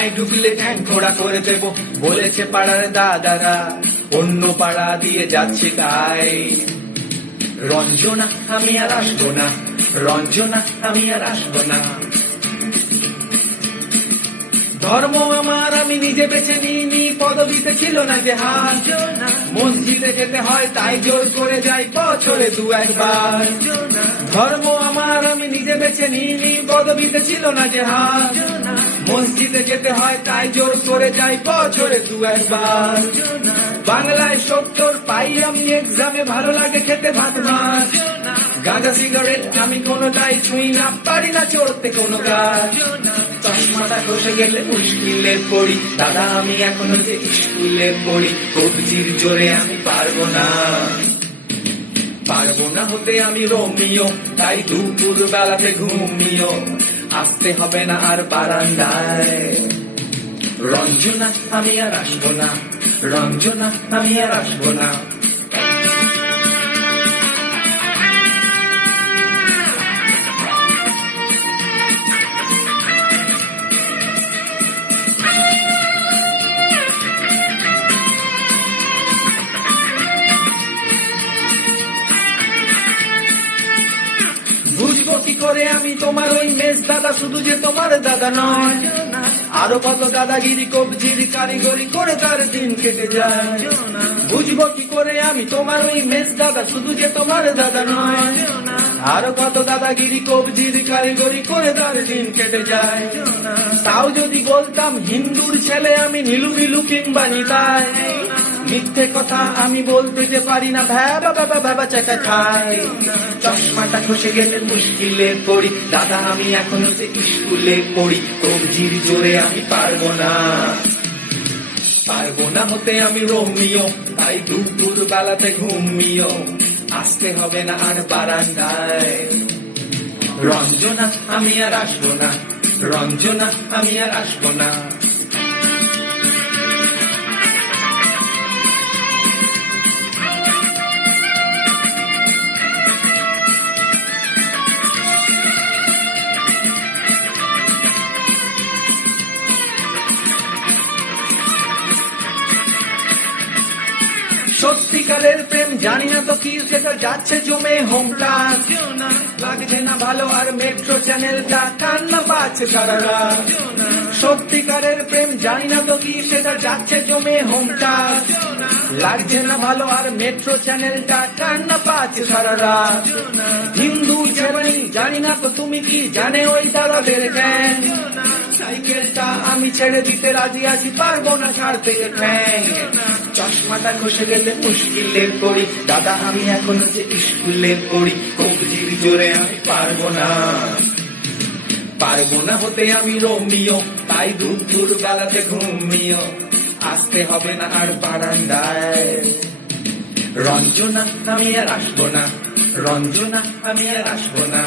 থানায় ঢুকলে ঠ্যাং খোড়া করে দেব বলেছে পাড়ার দাদারা, অন্য পাড়া দিয়ে যাচ্ছে তাই। রঞ্জনা আমি আর আসবো না, রঞ্জনা আমি আর আসবো না। ধর্ম আমার আমি নিজে বেছে নিইনি, পদবিতে ছিল না যে হাত। মসজিদে যেতে হয় তাই জোর করে যাই বছরে দু একবার। ধর্ম আমার আমি নিজে বেছে নিইনি, পদবিতে ছিল না যে হাত। মসজিদে যেতে হয় তাই জোর করে যাই বছরে দু একবার। বাংলায় 70 পাই আমি এক্সামে, ভালো লাগে খেতে ভাত মাছ। গাঁজা সিগারেট আমি কোনোটাই ছুঁই না, পারি না চড়তে কোনো গাছ। চশমাটা খসে গেলে মুশকিলে পড়ি, দাদা আমি এখনো যে স্কুলে পড়ি। কবজির জোরে আমি পারবো না, পারবো না হতে আমি রোমিও, তাই দুপুর বেলাতে ঘুমিও। আসতে হবে না আর বারান্দায়। রঞ্জনা আমি আর আসবো না, রঞ্জনা আমি আর আসবো না। বুঝবো কি করে আমি তোমার ওই মেজ দাদা, শুধু যে তোমার দাদা নয়, আরো কত দাদাগিরি কবজির কারিগরি করে তার দিন কেটে যায়। বুঝবো কি করে আমি তোমার ওই মেজ দাদা, শুধু যে তোমার দাদা নয়, আরো কত দাদাগিরি কবজির কারিগরি করে তার দিন কেটে যায়। তাও যদি বলতাম হিন্দুর ছেলে আমি, নীলু বিলু কিংবা নিতাই, মিথ্যে কথা আমি বলতে যে পারি না, ভ্যাবা ভ্যাবা ভ্যাবা চাকা খাই। চশমাটা খসে গেলে মুশকিলে পড়ি, দাদা আমি এখনো যে স্কুলে পড়ি। কবজির জোরে আমি পারবো না, পারবো না হতে আমি রোমিও, তাই দুপুর বেলাতে ঘুমিও। আসতে হবে না আর বারান্দায়। রঞ্জনা আমি আর আসবো না, রঞ্জনা আমি আর আসবো না। সত্যিকারের প্রেম জানি না তো কি, সেটা যাচ্ছে জমে হোম ক্লাস। লাগছে না ভালো আর মেট্রো চ্যানেলটা কান্না পাচ্ছে সারা রাত। সত্যিকারের প্রেম জানি না তো কি, সেটা যাচ্ছে জমে হোম ক্লাস। লাগছে না ভালো আর মেট্রো চ্যানেলটা কান্না পাচ্ছে সারা রাত। হিন্দু জীবনী জানি না তো তুমি কি, জানে ওই দাদাদের জ্ঞান। সাইকেলটা আমি ছেড়ে দিতে রাজি আছি, পারবো না ছাড়তে ঠ্যাং। চশমাটা খসে গেলে মুশকিলে পড়ি, দাদা আমি এখনো যে স্কুলে পড়ি। কবজির জোরে আমি পারবো না, পারবো না হতে আমি রোমিও, তাই দুপুর বেলাতে ঘুমিও। আসতে হবে না আর বারান্দায়। রঞ্জনা আমি আর আসবো না, রঞ্জনা আমি আর আসবো না।